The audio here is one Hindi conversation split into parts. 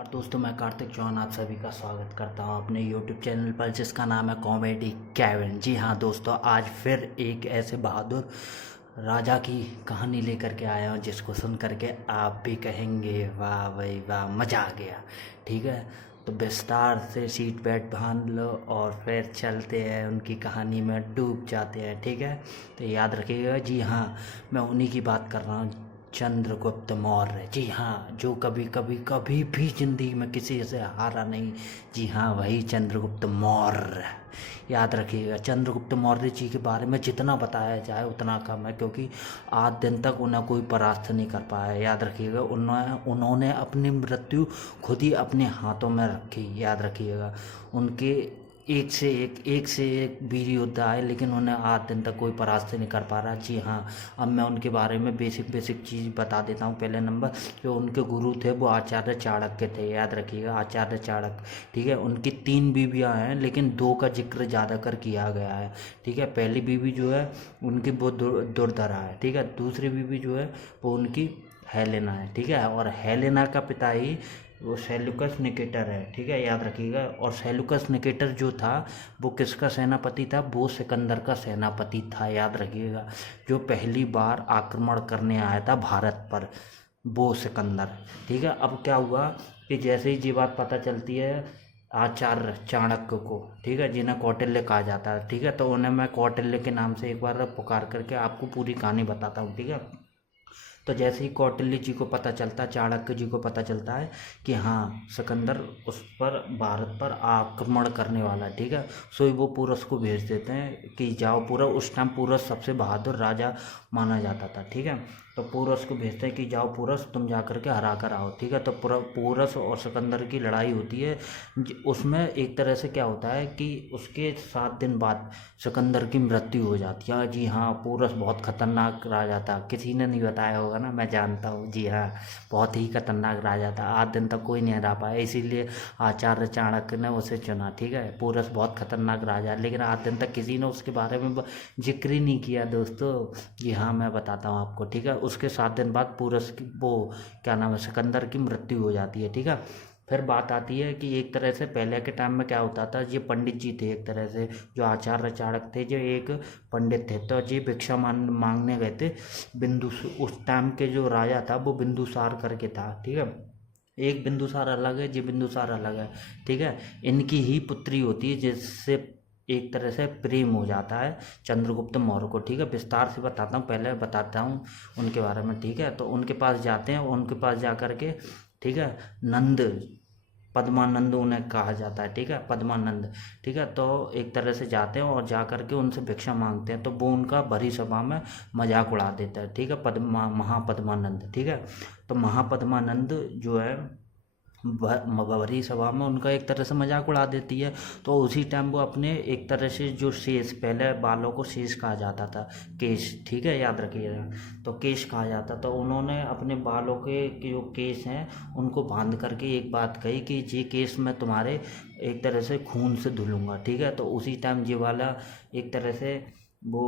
नमस्कार दोस्तों, मैं कार्तिक चौहान आप सभी का स्वागत करता हूं अपने YouTube चैनल पर जिसका नाम है कॉमेडी कैबिन। जी हाँ दोस्तों, आज फिर एक ऐसे बहादुर राजा की कहानी लेकर के आया हूं जिसको सुन करके आप भी कहेंगे वाह भाई वाह, मज़ा आ गया। ठीक है, तो विस्तार से सीट बेल्ट बांध लो और फिर चलते हैं, उनकी कहानी में डूब जाते हैं। ठीक है, तो याद रखिएगा, जी हाँ, मैं उन्हीं की बात कर रहा हूँ, चंद्रगुप्त मौर्य। जी हाँ, जो कभी कभी कभी भी जिंदगी में किसी से हारा नहीं। जी हाँ, वही चंद्रगुप्त मौर्य। याद रखिएगा, चंद्रगुप्त मौर्य जी के बारे में जितना बताया जाए उतना कम है, क्योंकि आज दिन तक उन्हें कोई परास्त नहीं कर पाया। याद रखिएगा, उन्होंने अपनी मृत्यु खुद ही अपने हाथों में रखी। याद रखिएगा, उनके एक से एक वीर योद्धा आए, लेकिन उन्हें आज दिन तक कोई परास्त नहीं कर पा रहा। जी हाँ, अब मैं उनके बारे में बेसिक चीज़ बता देता हूँ। पहले नंबर, जो उनके गुरु थे वो आचार्य चाणक्य थे। याद रखिएगा, आचार्य चाणक्य। ठीक है, उनकी 3 बीवियाँ हैं, लेकिन 2 का जिक्र ज़्यादातर किया गया है। ठीक है, पहली बीवी जो है उनकी वो दुर्धरा है। ठीक है, दूसरी बीवी जो है वो उनकी हेलेना है। ठीक है, और हेलेना का पिता ही वो सेल्यूकस निकेटर है। ठीक है, याद रखिएगा। और सेल्यूकस निकेटर जो था वो किसका सेनापति था? वो सिकंदर का सेनापति था। याद रखिएगा, जो पहली बार आक्रमण करने आया था भारत पर, वो सिकंदर। ठीक है, अब क्या हुआ कि जैसे ही ये बात पता चलती है आचार्य चाणक्य को, ठीक है, जिन्हें कौटिल्य कहा जाता है, ठीक है, तो उन्हें मैं कौटिल्य के नाम से एक बार पुकार करके आपको पूरी कहानी बताता हूँ। ठीक है, तो जैसे ही कौटिल्य जी को पता चलता, चाणक्य जी को पता चलता है कि हाँ, सिकंदर उस पर, भारत पर आक्रमण करने वाला है। ठीक है, सो ही वो पूरस को भेज देते हैं कि जाओ। पूरा उस टाइम पूरस सबसे बहादुर राजा माना जाता था। ठीक है, तो पूरस को भेजते हैं कि जाओ पूरस, तुम जा कर के हरा कर आओ। ठीक है, तो पूरा पूरस और सिकंदर की लड़ाई होती है। उसमें एक तरह से क्या होता है कि उसके 7 दिन बाद सिकंदर की मृत्यु हो जाती है। जी हाँ, पूरस बहुत खतरनाक राजा था, किसी ने नहीं बताया होगा ना, मैं जानता हूँ। जी हाँ, बहुत ही खतरनाक राजा था, आज दिन तक कोई नहीं हरा पाया, इसीलिए आचार्य चाणक्य ने उसे चुना। ठीक है, पूरस बहुत खतरनाक राजा है, लेकिन आज दिन तक किसी ने उसके बारे में जिक्र ही नहीं किया दोस्तों। जी हाँ, मैं बताता हूँ आपको। ठीक है, उसके 7 दिन बाद पूरस की वो क्या नाम है, सिकंदर की मृत्यु हो जाती है। ठीक है, फिर बात आती है कि एक तरह से पहले के टाइम में क्या होता था, ये पंडित जी थे एक तरह से, जो आचार्य चाणक्य थे, जो एक पंडित थे, तो ये भिक्षा मांगने गए थे बिंदु। उस टाइम के जो राजा था वो बिंदुसार करके था। ठीक है, एक बिंदुसार अलग है, ये बिंदुसार अलग है। ठीक है, इनकी ही पुत्री होती है, जिससे एक तरह से प्रेम हो जाता है चंद्रगुप्त मौर्य को। ठीक है, विस्तार से बताता हूँ, पहले बताता हूँ उनके बारे में। ठीक है, तो उनके पास जाते हैं, उनके पास जा कर के, ठीक है, नंद, पद्मानंद उन्हें कहा जाता है। ठीक है, पद्मानंद। ठीक है, तो एक तरह से जाते हैं और जा कर के उनसे भिक्षा मांगते हैं, तो वो उनका भरी सभा में मजाक उड़ा देता है। ठीक है, महापद्मानंद। ठीक है, तो महापद्मानंद जो है भरी सभा में उनका एक तरह से मजाक उड़ा देती है। तो उसी टाइम वो अपने एक तरह से जो शेष, पहले बालों को शेष कहा जाता था, केश। ठीक है, याद रखिएगा, तो केश कहा जाता, तो उन्होंने अपने बालों के जो केश हैं उनको बांध करके एक बात कही कि ये केश मैं तुम्हारे एक तरह से खून से धुलूंगा। ठीक है, तो उसी टाइम ये वाला एक तरह से वो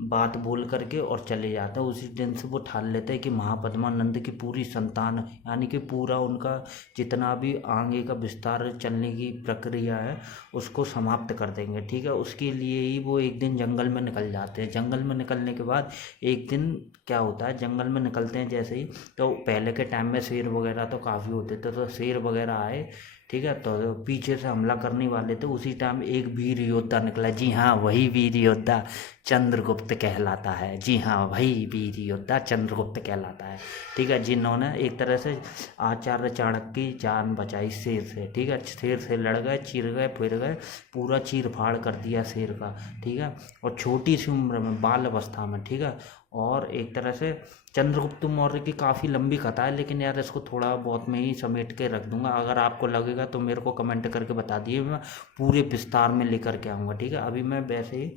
बात बोल करके और चले जाते हैं। उसी दिन से वो ठान लेते हैं कि महापद्मानंद की पूरी संतान, यानी कि पूरा उनका जितना भी आगे का विस्तार चलने की प्रक्रिया है उसको समाप्त कर देंगे। ठीक है, उसके लिए ही वो एक दिन जंगल में निकल जाते हैं। जंगल में निकलने के बाद एक दिन क्या होता है, जंगल में निकलते हैं जैसे ही, तो पहले के टाइम में शेर वगैरह तो काफ़ी होते थे, तो शेर वगैरह आए। ठीक है, तो पीछे से हमला करने वाले थे, उसी टाइम एक वीर योद्धा निकला। जी हाँ, वही वीर योद्धा चंद्रगुप्त कहलाता है। जी हाँ, वही वीर योद्धा चंद्रगुप्त कहलाता है। ठीक है, जिन्होंने एक तरह से आचार्य चाणक्य की जान बचाई शेर से। ठीक है, शेर से लड़ गए, चीर गए, फिर गए, पूरा चीर फाड़ कर दिया शेर का। ठीक है, और छोटी सी उम्र में, बाल अवस्था में। ठीक है, और एक तरह से चंद्रगुप्त मौर्य की काफ़ी लंबी कथा है, लेकिन यार इसको थोड़ा बहुत मैं ही समेट के रख दूंगा। अगर आपको लगेगा तो मेरे को कमेंट करके बता दिए, मैं पूरे विस्तार में लेकर के आऊँगा। ठीक है, अभी मैं वैसे ही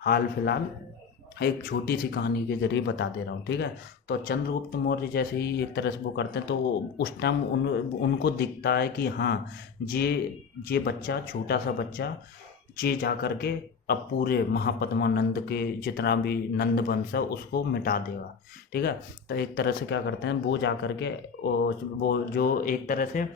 हाल फिलहाल एक छोटी सी कहानी के जरिए बता दे रहा हूँ। ठीक है, तो चंद्रगुप्त मौर्य जैसे ही एक तरह से वो करते हैं, तो उस टाइम उनको दिखता है कि हाँ, ये बच्चा, छोटा सा बच्चा ये जा करके अब पूरे महापद्मानंद के जितना भी नंद वंश है उसको मिटा देगा। ठीक है, तो एक तरह से क्या करते हैं वो जा करके वो जो एक तरह से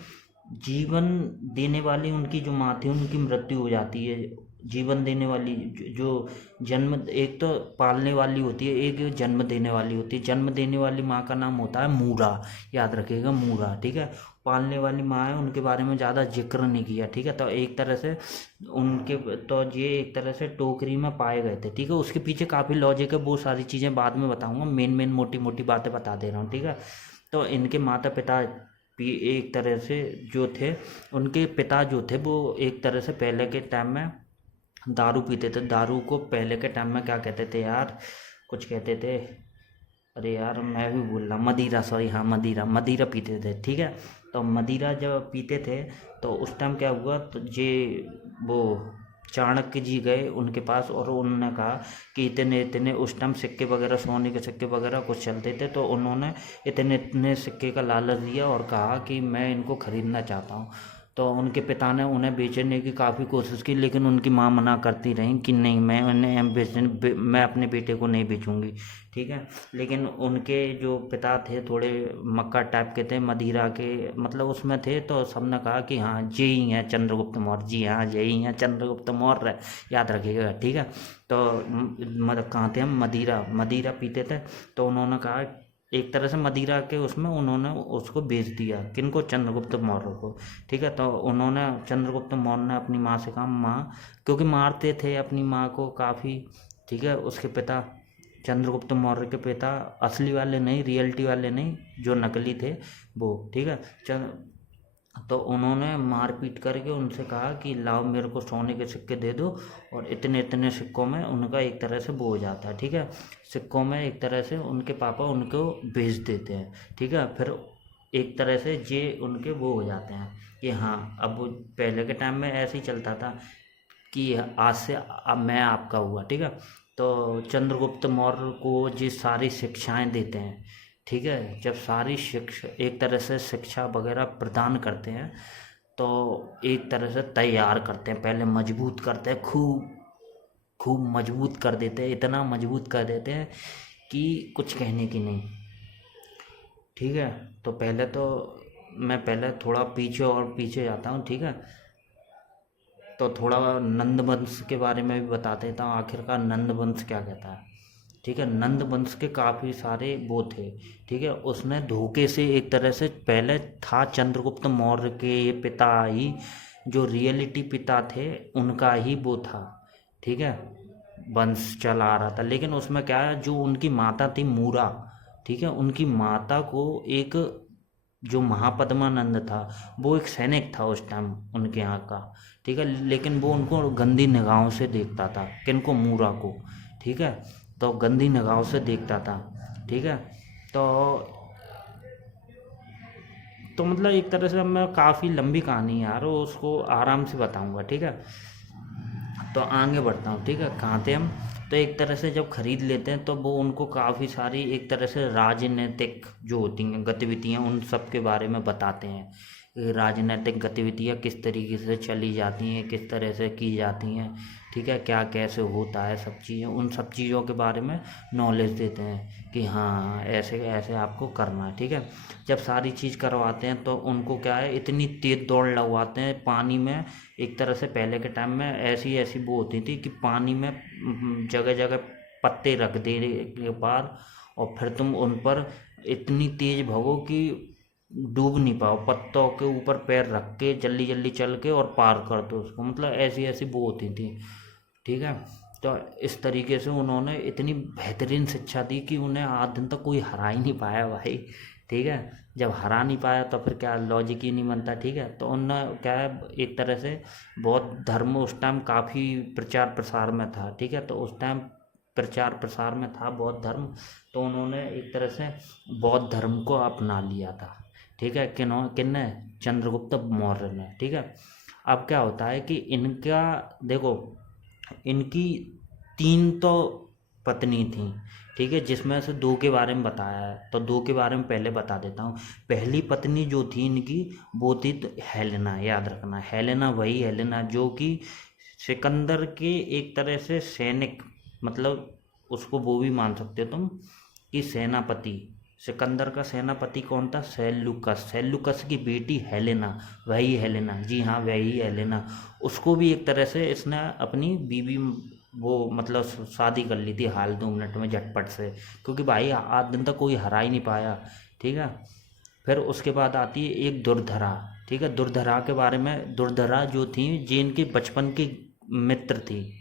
जीवन देने वाली उनकी जो माँ थी उनकी मृत्यु हो जाती है। जीवन देने वाली जो जन्म, एक तो पालने वाली होती है, एक जन्म देने वाली होती है। जन्म देने वाली माँ का नाम होता है मूरा, याद रखिएगा मूरा। ठीक है, पालने वाली माँ है उनके बारे में ज़्यादा जिक्र नहीं किया। ठीक है, तो एक तरह से उनके तो ये एक तरह से टोकरी में पाए गए थे। ठीक है, उसके पीछे काफ़ी लॉजिक है, वो सारी चीज़ें बाद में बताऊँगा, मेन मोटी मोटी बातें बता दे रहा हूँ। ठीक है, तो इनके माता पिता भी एक तरह से जो थे, उनके पिता जो थे वो एक तरह से पहले के टाइम में दारू पीते थे। दारू को पहले के टाइम में क्या कहते थे यार, कुछ कहते थे, अरे यार मैं भी भूल रहा, मदिरा, सॉरी, हाँ मदिरा, मदिरा पीते थे। ठीक है, तो मदिरा जब पीते थे तो उस टाइम क्या हुआ, तो ये वो चाणक्य जी गए उनके पास और उन्होंने कहा कि इतने इतने, उस टाइम सिक्के वगैरह, सोने के सिक्के वगैरह कुछ चलते थे, तो उन्होंने इतने इतने सिक्के का लालच दिया और कहा कि मैं इनको खरीदना चाहता हूँ। तो उनके पिता ने उन्हें बेचने की काफ़ी कोशिश की, लेकिन उनकी माँ मना करती रही कि नहीं, मैं उन्हें मैं अपने बेटे को नहीं बेचूंगी। ठीक है, लेकिन उनके जो पिता थे थोड़े मक्का टाइप के थे, मदिरा के मतलब उसमें थे, तो सबने कहा कि हाँ ये ही हैं चंद्रगुप्त मौर्य, जी हाँ यही हैं चंद्रगुप्त मौर्य, याद रखिएगा। ठीक है, तो मतलब कहाँ थे हम, मदिरा, मदिरा पीते थे, तो उन्होंने कहा एक तरह से मदिरा के उसमें उन्होंने उसको बेच दिया, किनको, चंद्रगुप्त मौर्य को। ठीक है, तो उन्होंने चंद्रगुप्त मौर्य ने अपनी माँ से कहा, माँ, क्योंकि मारते थे अपनी माँ को काफ़ी। ठीक है, उसके पिता चंद्रगुप्त मौर्य के पिता असली वाले नहीं, रियलिटी वाले नहीं, जो नकली थे वो। ठीक है, तो उन्होंने मारपीट करके उनसे कहा कि लाओ मेरे को सोने के सिक्के दे दो, और इतने इतने सिक्कों में उनका एक तरह से वो हो जाता है। ठीक है, सिक्कों में एक तरह से उनके पापा उनको बेच देते हैं। ठीक है, फिर एक तरह से ये उनके वो हो जाते हैं कि हाँ, अब पहले के टाइम में ऐसे ही चलता था कि आज से अब मैं आपका हुआ। ठीक है, तो चंद्रगुप्त मौर्य को ये सारी शिक्षाएं देते हैं। ठीक है, जब सारी शिक्षा एक तरह से शिक्षा वगैरह प्रदान करते हैं तो एक तरह से तैयार करते हैं, पहले मजबूत करते हैं, खूब खूब मजबूत कर देते हैं, इतना मजबूत कर देते हैं कि कुछ कहने की नहीं। ठीक है, तो पहले तो मैं पहले थोड़ा पीछे और पीछे जाता हूँ। ठीक है, तो थोड़ा नंद वंश के बारे में भी बता देता हूँ, आखिरकार नंद वंश क्या कहता है। ठीक है, नंद वंश के काफ़ी सारे वो थे। ठीक है, उसने धोखे से एक तरह से, पहले था चंद्रगुप्त मौर्य के ये पिता ही, जो रियलिटी पिता थे उनका ही वो था। ठीक है, वंश चला आ रहा था, लेकिन उसमें क्या है, जो उनकी माता थी मूरा, ठीक है, उनकी माता को एक जो महापद्मानंद था वो एक सैनिक था उस टाइम उनके यहाँ का। ठीक है, लेकिन वो उनको गंदी निगाहों से देखता था, किनको, मूरा को। ठीक है, तो गंदी निगाहों से देखता था। ठीक है, तो मतलब एक तरह से मैं, काफ़ी लंबी कहानी है यार, उसको आराम से बताऊंगा। ठीक है, तो आगे बढ़ता हूँ। ठीक है, कहाँ थे हम, तो एक तरह से जब खरीद लेते हैं तो वो उनको काफ़ी सारी एक तरह से राजनीतिक जो होती हैं गतिविधियाँ, उन सब के बारे में बताते हैं। राजनीतिक गतिविधियाँ किस तरीके से चली जाती हैं, किस तरह से की जाती हैं। ठीक है, क्या कैसे होता है सब चीज़ें, उन सब चीज़ों के बारे में नॉलेज देते हैं कि हाँ ऐसे ऐसे आपको करना है। ठीक है, जब सारी चीज़ करवाते हैं तो उनको क्या है, इतनी तेज़ दौड़ लगवाते हैं पानी में। एक तरह से पहले के टाइम में ऐसी ऐसी वो होती थी कि पानी में जगह जगह पत्ते रख देने के बाद, और फिर तुम उन पर इतनी तेज़ भगो कि डूब नहीं पाओ, पत्तों के ऊपर पैर रख के जल्दी जल्दी चल के और पार कर दो उसको, मतलब ऐसी ऐसी वो होती थी। ठीक है, तो इस तरीके से उन्होंने इतनी बेहतरीन शिक्षा दी कि उन्हें आज दिन तक कोई हरा ही नहीं पाया भाई। ठीक है, जब हरा नहीं पाया तो फिर क्या, लॉजिक ही नहीं बनता। ठीक है, तो उन्होंने क्या है, एक तरह से बौद्ध धर्म उस टाइम काफ़ी प्रचार प्रसार में था। ठीक है, तो उस टाइम प्रचार प्रसार में था बौद्ध धर्म, तो उन्होंने एक तरह से बौद्ध धर्म को अपना लिया था। ठीक है, किन्ने, चंद्रगुप्त मौर्य ने। ठीक है, अब क्या होता है कि इनका देखो, इनकी 3 तो पत्नी थी। ठीक है, जिसमें से 2 के बारे में बताया है, तो 2 के बारे में पहले बता देता हूँ। पहली पत्नी जो थी इनकी वो थी हेलेना, याद रखना, हेलेना, वही हेलेना जो कि सिकंदर के एक तरह से सैनिक, मतलब उसको वो भी मान सकते हो तुम कि सेनापति। सिकंदर का सेनापति कौन था? सेल्यूकस। सेल्यूकस की बेटी हेलेना, वही हेलेना, जी हाँ वही हेलेना। उसको भी एक तरह से इसने अपनी बीवी वो मतलब शादी कर ली थी हाल 2 मिनट में झटपट से, क्योंकि भाई आज दिन तक कोई हरा ही नहीं पाया। ठीक है। फिर उसके बाद आती है एक दुर्धरा। ठीक है। दुर्धरा के बारे में, दुर्धरा जो थी जैन की बचपन की मित्र थी।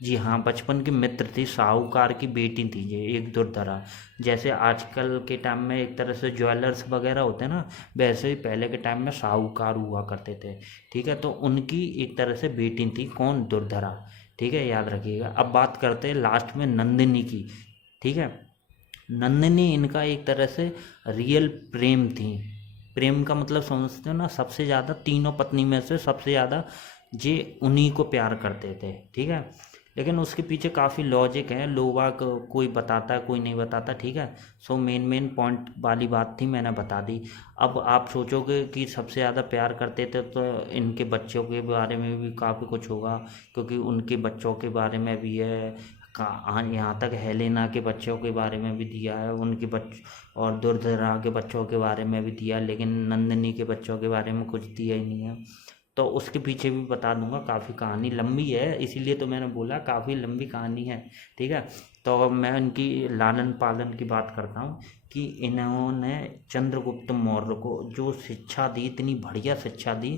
जी हाँ, बचपन की मित्र थी, साहूकार की बेटी थी ये एक दुर्धरा। जैसे आजकल के टाइम में एक तरह से ज्वेलर्स वगैरह होते हैं ना, वैसे ही पहले के टाइम में साहूकार हुआ करते थे। ठीक है। तो उनकी एक तरह से बेटी थी कौन? दुर्धरा। ठीक है, याद रखिएगा। अब बात करते हैं लास्ट में नंदिनी की। ठीक है। नंदिनी इनका एक तरह से रियल प्रेम थी। प्रेम का मतलब समझते हो ना, सबसे ज़्यादा तीनों पत्नी में से सबसे ज़्यादा जे उन्हीं को प्यार करते थे। ठीक है। लेकिन उसके पीछे काफ़ी लॉजिक है, लोग कोई बताता है कोई नहीं बताता। ठीक है। सो मेन पॉइंट वाली बात थी, मैंने बता दी। अब आप सोचोगे कि सबसे ज़्यादा प्यार करते थे तो इनके बच्चों के बारे में भी काफ़ी कुछ होगा, क्योंकि उनके बच्चों के बारे में भी है। यहाँ तक हेलेना के बच्चों के बारे में भी दिया है, उनके और दुर्धरा के बच्चों के बारे में भी दिया, लेकिन नंदिनी के बच्चों के बारे में कुछ दिया ही नहीं है। तो उसके पीछे भी बता दूंगा, काफ़ी कहानी लंबी है, इसीलिए तो मैंने बोला काफ़ी लंबी कहानी है। ठीक है। तो अब मैं इनकी लालन पालन की बात करता हूँ कि इन्होंने चंद्रगुप्त मौर्य को जो शिक्षा दी, इतनी बढ़िया शिक्षा दी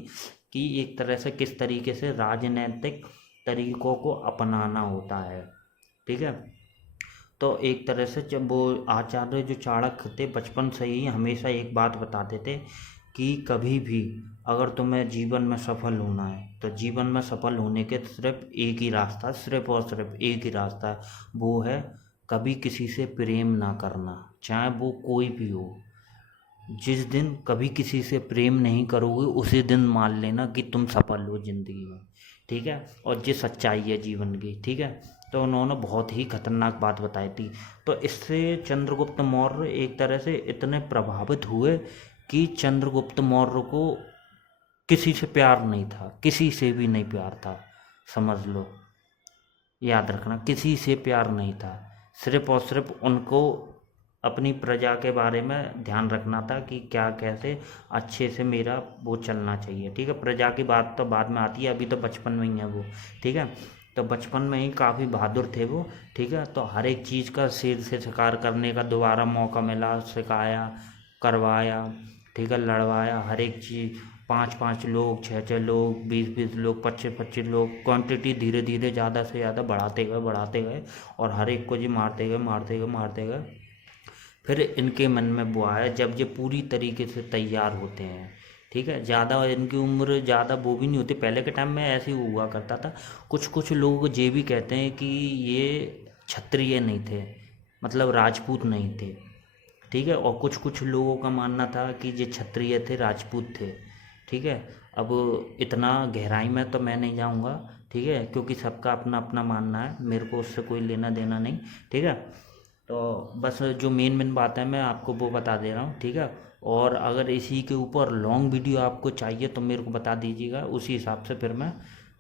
कि एक तरह से किस तरीके से राजनैतिक तरीकों को अपनाना होता है। ठीक है। तो एक तरह से जब वो आचार्य जो चाणक्य थे, बचपन से ही हमेशा एक बात बताते थे कि कभी भी अगर तुम्हें जीवन में सफल होना है तो जीवन में सफल होने के सिर्फ एक ही रास्ता, सिर्फ और सिर्फ एक ही रास्ता है, वो है कभी किसी से प्रेम ना करना, चाहे वो कोई भी हो। जिस दिन कभी किसी से प्रेम नहीं करोगे उसी दिन मान लेना कि तुम सफल हो जिंदगी में। ठीक है। और ये सच्चाई है जीवन की। ठीक है। तो उन्होंने बहुत ही खतरनाक बात बताई थी। तो इससे चंद्रगुप्त मौर्य एक तरह से इतने प्रभावित हुए कि चंद्रगुप्त मौर्य को किसी से प्यार नहीं था, किसी से भी नहीं प्यार था, समझ लो, याद रखना, किसी से प्यार नहीं था। सिर्फ और सिर्फ उनको अपनी प्रजा के बारे में ध्यान रखना था कि क्या कैसे अच्छे से मेरा वो चलना चाहिए। ठीक है। प्रजा की बात तो बाद में आती है, अभी तो बचपन में ही है वो। ठीक है। तो बचपन में ही काफ़ी बहादुर थे वो। ठीक है। तो हर एक चीज़ का शेर से शिकार करने का दोबारा मौका मिला, सिखाया, करवाया। ठीक है। लड़वाया, हर एक चीज़, 5-5 लोग, 6-6 लोग, 20-20 लोग, 25-25 लोग, क्वांटिटी धीरे धीरे ज़्यादा से ज़्यादा बढ़ाते गए और हर एक को जी मारते गए। फिर इनके मन में वो आया जब ये पूरी तरीके से तैयार होते हैं। ठीक है। ज़्यादा इनकी उम्र ज़्यादा वो भी नहीं होती, पहले के टाइम में ऐसे ही हुआ करता था। कुछ लोग ये भी कहते हैं कि ये क्षत्रिय नहीं थे, मतलब राजपूत नहीं थे। ठीक है। और कुछ लोगों का मानना था कि ये क्षत्रिय थे, राजपूत थे। ठीक है। अब इतना गहराई में तो मैं नहीं जाऊंगा। ठीक है। क्योंकि सबका अपना अपना मानना है, मेरे को उससे कोई लेना देना नहीं। ठीक है। तो बस जो मेन बात है मैं आपको वो बता दे रहा हूँ। ठीक है। और अगर इसी के ऊपर लॉन्ग वीडियो आपको चाहिए तो मेरे को बता दीजिएगा, उसी हिसाब से फिर मैं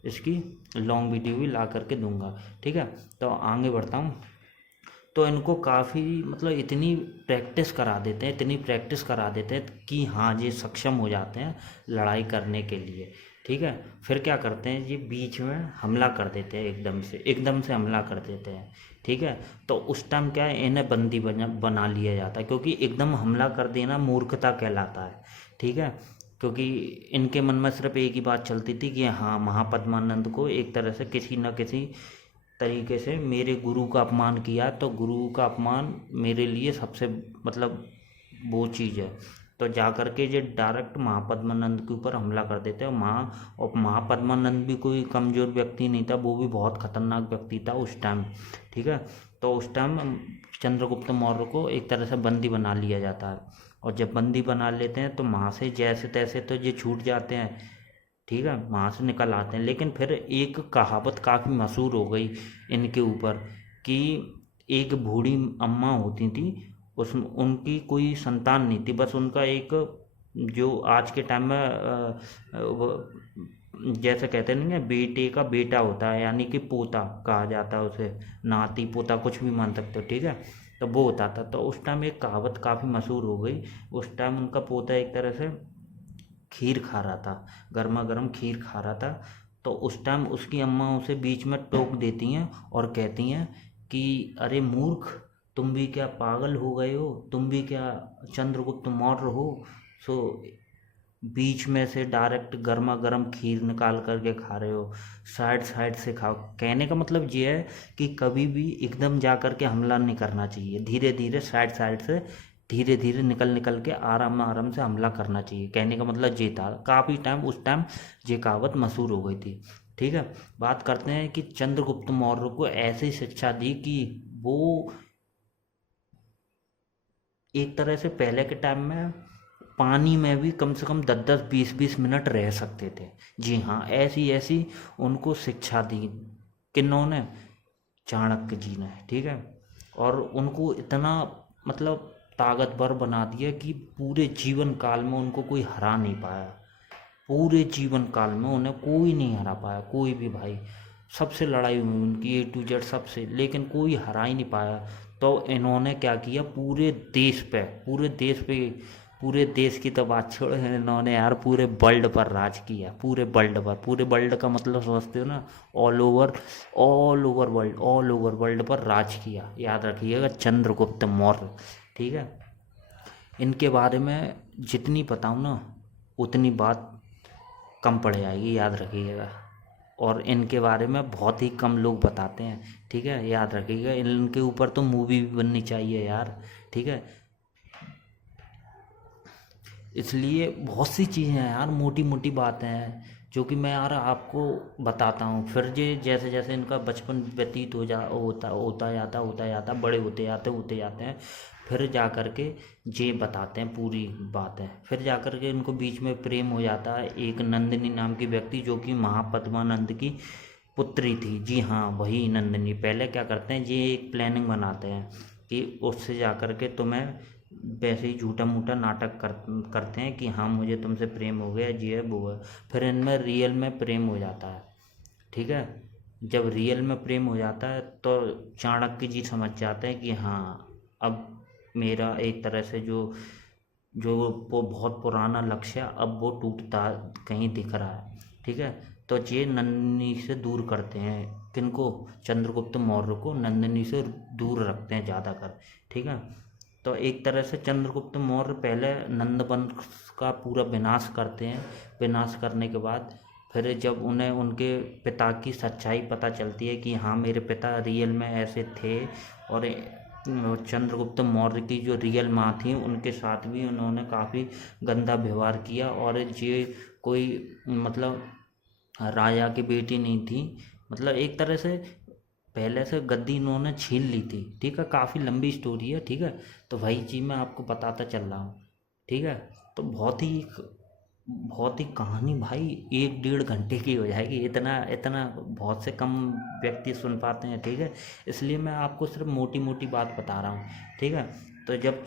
इसकी लॉन्ग वीडियो भी ला करके दूंगा। ठीक है। तो आगे बढ़ता हूँ। तो इनको काफ़ी मतलब इतनी प्रैक्टिस करा देते हैं कि हाँ ये सक्षम हो जाते हैं लड़ाई करने के लिए। ठीक है। फिर क्या करते हैं, ये बीच में हमला कर देते हैं, एकदम से हमला कर देते हैं। ठीक है। तो उस टाइम क्या है, इन्हें बंदी बना लिया जाता है, क्योंकि एकदम हमला कर देना मूर्खता कहलाता है। ठीक है। क्योंकि इनके मन में सिर्फ एक ही बात चलती थी कि हाँ महापद्मानंद को एक तरह से किसी न किसी तरीके से मेरे गुरु का अपमान किया, तो गुरु का अपमान मेरे लिए सबसे मतलब वो चीज़ है। तो जा कर के ये डायरेक्ट महापद्मानंद के ऊपर हमला कर देते हैं। और महापद्मानंद भी कोई कमज़ोर व्यक्ति नहीं था, वो भी बहुत खतरनाक व्यक्ति था उस टाइम। ठीक है। तो उस टाइम चंद्रगुप्त मौर्य को एक तरह से बंदी बना लिया जाता है, और जब बंदी बना लेते हैं तो वहाँ से जैसे तैसे तो ये छूट जाते हैं। ठीक है। वहाँ से निकल आते हैं, लेकिन फिर एक कहावत काफ़ी मशहूर हो गई इनके ऊपर कि एक बूढ़ी अम्मा होती थी, उस उनकी कोई संतान नहीं थी, बस उनका एक जो आज के टाइम में जैसे कहते नहीं है बेटे का बेटा होता है, यानी कि पोता कहा जाता है उसे, नाती पोता कुछ भी मान सकते हो, ठीक है। तो वो होता था। तो उस टाइम एक कहावत काफ़ी मशहूर हो गई। उस टाइम उनका पोता एक तरह से खीर खा रहा था, गर्मा गर्म खीर खा रहा था। तो उस टाइम उसकी अम्मा उसे बीच में टोक देती हैं और कहती हैं कि अरे मूर्ख, तुम भी क्या पागल हो गए हो, तुम भी क्या चंद्रगुप्त मौर्य हो। सो बीच में से डायरेक्ट गर्मा गर्म खीर निकाल करके खा रहे हो, साइड साइड से खाओ। कहने का मतलब ये है कि कभी भी एकदम जा करके हमला नहीं करना चाहिए, धीरे धीरे साइड साइड से धीरे धीरे निकल निकल के आराम आराम से हमला करना चाहिए। कहने का मतलब ये था। काफ़ी टाइम उस टाइम ये कहावत मशहूर हो गई थी, ठीक है। बात करते हैं कि चंद्रगुप्त मौर्य को ऐसी शिक्षा दी कि वो एक तरह से पहले के टाइम में पानी में भी कम से कम 10-10 20-20 मिनट रह सकते थे। जी हाँ, ऐसी ऐसी उनको शिक्षा दी किन्होंने, चाणक्य जी ने, ठीक है। और उनको इतना मतलब ताकतवर बना दिया कि पूरे जीवन काल में उनको कोई हरा नहीं पाया। पूरे जीवन काल में उन्हें कोई नहीं हरा पाया, कोई भी भाई। सबसे लड़ाई हुई उनकी A to Z सबसे, लेकिन कोई हरा ही नहीं पाया। तो इन्होंने क्या किया, पूरे देश की तो बात छोड़ो, इन्होंने यार पूरे वर्ल्ड पर राज किया। पूरे वर्ल्ड का मतलब समझते हो ना, ऑल ओवर वर्ल्ड पर राज किया। याद रखिएगा, चंद्रगुप्त मौर्य, ठीक है। इनके बारे में जितनी बताऊँ ना उतनी बात कम पड़ जाएगी, याद रखिएगा। और इनके बारे में बहुत ही कम लोग बताते हैं, ठीक है, याद रखिएगा। इनके ऊपर तो मूवी भी बननी चाहिए यार, ठीक है। इसलिए बहुत सी चीज़ें हैं यार, मोटी मोटी बातें हैं जो कि मैं यार आपको बताता हूँ। फिर ये जैसे जैसे इनका बचपन व्यतीत होता जाता, बड़े होते जाते हैं, फिर जा कर के ये बताते हैं पूरी बातें। फिर जा कर के इनको बीच में प्रेम हो जाता है एक नंदिनी नाम की व्यक्ति, जो कि महापद्मानंद की पुत्री थी। जी हाँ, वही नंदिनी। पहले क्या करते हैं, ये एक प्लानिंग बनाते हैं कि उससे जा कर के तुम्हें वैसे ही झूठा मूठा नाटक करते हैं कि हाँ मुझे तुमसे प्रेम हो गया, ये है वो है। फिर इनमें रियल में प्रेम हो जाता है, ठीक है। जब रियल में प्रेम हो जाता है तो चाणक्य जी समझ जाते हैं कि हाँ अब मेरा एक तरह से जो जो वो बहुत पुराना लक्ष्य है, अब वो टूटता कहीं दिख रहा है, ठीक है। तो ये नंदिनी से दूर करते हैं, किनको, चंद्रगुप्त मौर्य को नंदिनी से दूर रखते हैं ज़्यादा कर, ठीक है। तो एक तरह से चंद्रगुप्त मौर्य पहले नंद वंश का पूरा विनाश करते हैं। विनाश करने के बाद फिर जब उन्हें उनके पिता की सच्चाई पता चलती है कि हाँ मेरे पिता रियल में ऐसे थे, और चंद्रगुप्त मौर्य की जो रियल माँ थी उनके साथ भी उन्होंने काफ़ी गंदा व्यवहार किया, और ये कोई मतलब राजा की बेटी नहीं थी, मतलब एक तरह से पहले से गद्दी इन्होंने छीन ली थी, ठीक है। काफ़ी लंबी स्टोरी है, ठीक है। तो वही चीज़ मैं आपको बताता चल रहा हूँ, ठीक है। तो बहुत ही कहानी भाई 1-1.5 घंटे की हो जाएगी, इतना इतना बहुत से कम व्यक्ति सुन पाते हैं, ठीक है। इसलिए मैं आपको सिर्फ मोटी मोटी बात बता रहा हूँ, ठीक है। तो जब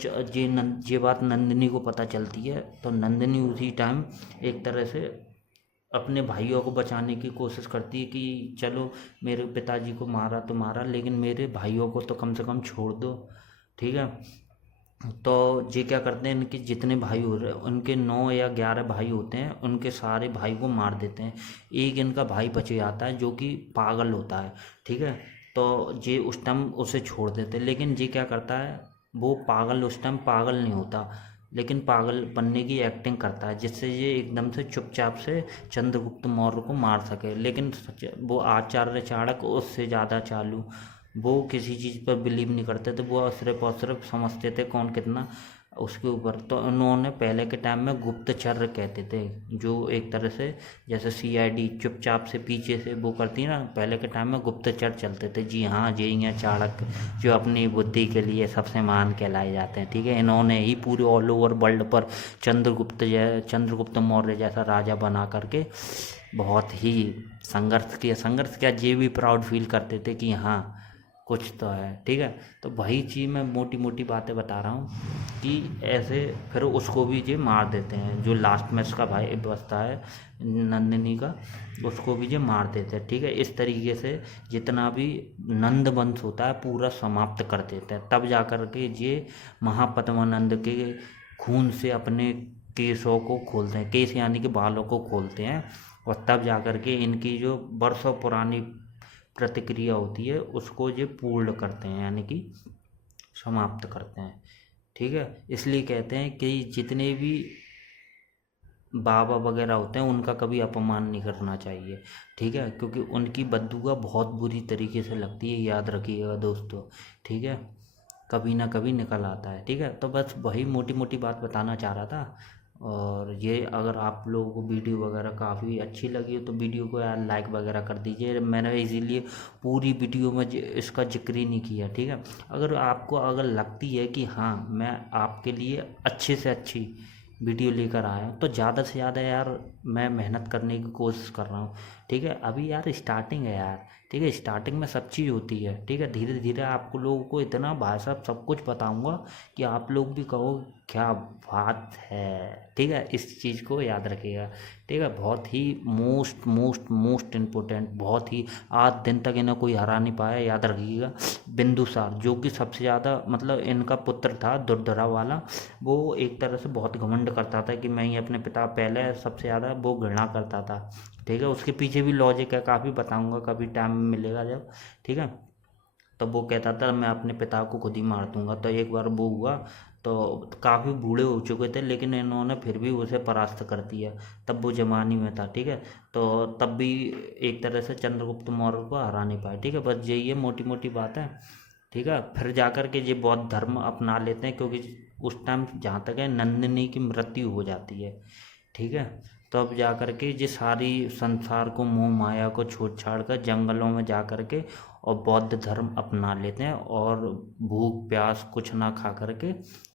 ये बात नंदिनी को पता चलती है, तो नंदिनी उसी टाइम एक तरह से अपने भाइयों को बचाने की कोशिश करती है कि चलो मेरे पिताजी को मारा तो मारा, लेकिन मेरे भाइयों को तो कम से कम छोड़ दो, ठीक है। तो ये क्या करते हैं, इनके जितने भाई हो रहे उनके 9 या 11 भाई होते हैं, उनके सारे भाई को मार देते हैं। एक इनका भाई बचे जाता है जो कि पागल होता है, ठीक है। तो ये उस टाइम उसे छोड़ देते हैं, लेकिन ये क्या करता है, वो पागल उस टाइम पागल नहीं होता, लेकिन पागल बनने की एक्टिंग करता है, जिससे ये एकदम से चुपचाप से चंद्रगुप्त मौर्य को मार सके। लेकिन वो आचार्य चाणक्य उससे ज़्यादा चालू, वो किसी चीज़ पर बिलीव नहीं करते थे, वो सिर्फ और सिर्फ समझते थे कौन कितना उसके ऊपर। तो उन्होंने पहले के टाइम में गुप्तचर कहते थे, जो एक तरह से जैसे CID चुपचाप से पीछे से वो करती है ना, पहले के टाइम में गुप्तचर चलते थे। जी हाँ, ये हैं चाणक्य, जो अपनी बुद्धि के लिए सबसे महान कहलाए जाते हैं, ठीक है। इन्होंने ही पूरे ऑल ओवर वर्ल्ड पर चंद्रगुप्त मौर्य जैसा राजा बना करके बहुत ही संघर्ष किया। ये भी प्राउड फील करते थे कि हाँ कुछ तो है, ठीक है। तो वही चीज़ मैं मोटी मोटी बातें बता रहा हूँ कि ऐसे फिर उसको भी ये मार देते हैं, जो लास्ट में उसका भाई बचता है नंदिनी का, उसको भी ये मार देते हैं, ठीक है। इस तरीके से जितना भी नंद वंश होता है पूरा समाप्त कर देते हैं। तब जा कर के ये महापद्मानंद के खून से अपने केशों को खोलते हैं, केस यानी कि बालों को खोलते हैं, और तब जा कर के इनकी जो बरसों पुरानी प्रतिक्रिया होती है उसको ये पूर्ण करते हैं, यानी कि समाप्त करते हैं, ठीक है। इसलिए कहते हैं कि जितने भी बाबा वगैरह होते हैं उनका कभी अपमान नहीं करना चाहिए, ठीक है, क्योंकि उनकी बद्दुआ बहुत बुरी तरीके से लगती है, याद रखिएगा दोस्तों, ठीक है। कभी ना कभी निकल आता है, ठीक है। तो बस वही मोटी मोटी बात बताना चाह रहा था। और ये अगर आप लोगों को वीडियो वगैरह काफ़ी अच्छी लगी हो तो वीडियो को यार लाइक वगैरह कर दीजिए। मैंने इसीलिए पूरी वीडियो में इसका जिक्र ही नहीं किया, ठीक है। अगर आपको अगर लगती है कि हाँ मैं आपके लिए अच्छे से अच्छी वीडियो लेकर आया हूँ तो ज़्यादा से ज़्यादा यार मैं मेहनत करने की कोशिश कर रहा हूँ, ठीक है। अभी यार स्टार्टिंग है यार, ठीक है, स्टार्टिंग में सब चीज़ होती है, ठीक है। धीरे धीरे आपको लोगों को इतना भाई साहब सब कुछ बताऊंगा कि आप लोग भी कहो क्या बात है, ठीक है। इस चीज़ को याद रखिएगा, ठीक है। बहुत ही मोस्ट मोस्ट मोस्ट इम्पोर्टेंट, बहुत ही आज दिन तक इन्हें कोई हरा नहीं पाया, याद रखिएगा। बिंदुसार जो कि सबसे ज़्यादा मतलब इनका पुत्र था दुर्धरा वाला, वो एक तरह से बहुत घमंड करता था कि मैं ही अपने पिता पहले, सबसे ज़्यादा वो घृणा करता था, ठीक है। उसके पीछे भी लॉजिक है, काफ़ी बताऊंगा कभी टाइम मिलेगा जब, ठीक है। तो वो कहता था मैं अपने पिता को खुद ही मार दूंगा। तो एक बार वो हुआ तो काफ़ी बूढ़े हो चुके थे लेकिन इन्होंने फिर भी उसे परास्त कर दिया, तब वो जवानी में था, ठीक है। तो तब भी एक तरह से चंद्रगुप्त मौर्य को हरा नहीं पाया, ठीक है। बस यही है मोटी मोटी बात है, ठीक है। फिर जाकर के ये बौद्ध धर्म अपना लेते हैं क्योंकि उस टाइम जहाँ तक है नंदिनी की मृत्यु हो जाती है, ठीक है। तब जा कर के ये सारी संसार को मोह माया को छोड़ छाड़ कर जंगलों में जा कर के और बौद्ध धर्म अपना लेते हैं और भूख प्यास कुछ ना खा करके